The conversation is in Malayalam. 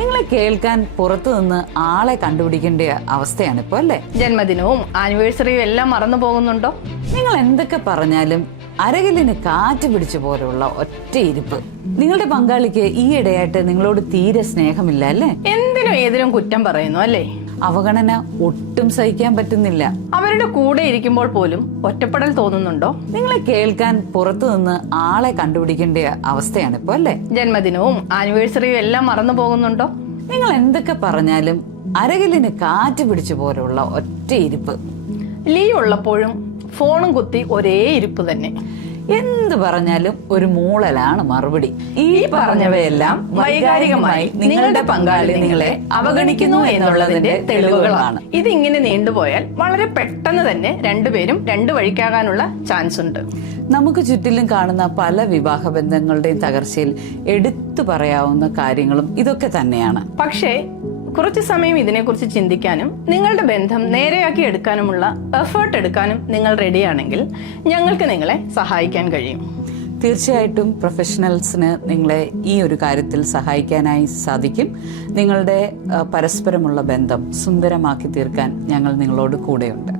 നിങ്ങളെ കേൾക്കാൻ പുറത്തു നിന്ന് ആളെ കണ്ടുപിടിക്കേണ്ട അവസ്ഥയാണ് ഇപ്പൊ അല്ലേ? ജന്മദിനവും ആനിവേഴ്സറിയും എല്ലാം മറന്നു പോകുന്നുണ്ടോ? നിങ്ങൾ എന്തൊക്കെ പറഞ്ഞാലും അരകിലിന് കാറ്റ് പിടിച്ച പോലുള്ള ഒറ്റ ഇരിപ്പ്. നിങ്ങളുടെ പങ്കാളിക്ക് ഈയിടെയായിട്ട് നിങ്ങളോട് തീരെ സ്നേഹമില്ല അല്ലേ? എന്തിനും ഏതിനും കുറ്റം പറയുന്നു അല്ലേ? അവഗണന ഒട്ടും സഹിക്കാൻ പറ്റുന്നില്ല. അവരുടെ കൂടെ ഇരിക്കുമ്പോൾ പോലും ഒറ്റപ്പെടൽ തോന്നുന്നുണ്ടോ? നിങ്ങളെ കേൾക്കാൻ പുറത്തു നിന്ന് ആളെ കണ്ടുപിടിക്കേണ്ട അവസ്ഥയാണ് ഇപ്പൊ അല്ലേ? ജന്മദിനവും ആനിവേഴ്സറിയും എല്ലാം മറന്നു പോകുന്നുണ്ടോ? നിങ്ങൾ എന്തൊക്കെ പറഞ്ഞാലും അരകിലിന് കാറ്റ് പിടിച്ച പോലുള്ള ഒറ്റ ഇരിപ്പ്. ലീ ഉള്ളപ്പോഴും ഫോണും കുത്തി ഒരേ ഇരിപ്പ് തന്നെ. എന്ത് പറഞ്ഞാലും ഒരു മൂളലാണ് മറുപടി. ഈ പറഞ്ഞവയെല്ലാം വൈകാരികമായി നിങ്ങളുടെ പങ്കാളി നിങ്ങളെ അവഗണിക്കുന്നു എന്നുള്ളതിന്റെ തെളിവുകളാണ്. ഇതിങ്ങനെ നീണ്ടുപോയാൽ വളരെ പെട്ടെന്ന് തന്നെ രണ്ടുപേരും രണ്ടു വഴിക്കാകാനുള്ള ചാൻസ് ഉണ്ട്. നമുക്ക് ചുറ്റിലും കാണുന്ന പല വിവാഹ ബന്ധങ്ങളുടെയും തകർച്ചയിൽ എടുത്തു പറയാവുന്ന കാര്യങ്ങളും ഇതൊക്കെ തന്നെയാണ്. പക്ഷേ കുറച്ചു സമയം ഇതിനെക്കുറിച്ച് ചിന്തിക്കാനും നിങ്ങളുടെ ബന്ധം നേരെയാക്കി എടുക്കാനുമുള്ള എഫേർട്ട് എടുക്കാനും നിങ്ങൾ റെഡിയാണെങ്കിൽ ഞങ്ങൾക്ക് നിങ്ങളെ സഹായിക്കാൻ കഴിയും. തീർച്ചയായിട്ടും പ്രൊഫഷണൽസിന് നിങ്ങളെ ഈ ഒരു കാര്യത്തിൽ സഹായിക്കാനായി സാധിക്കും. നിങ്ങളുടെ പരസ്പരമുള്ള ബന്ധം സുന്ദരമാക്കി തീർക്കാൻ ഞങ്ങൾ നിങ്ങളോട് കൂടെയുണ്ട്.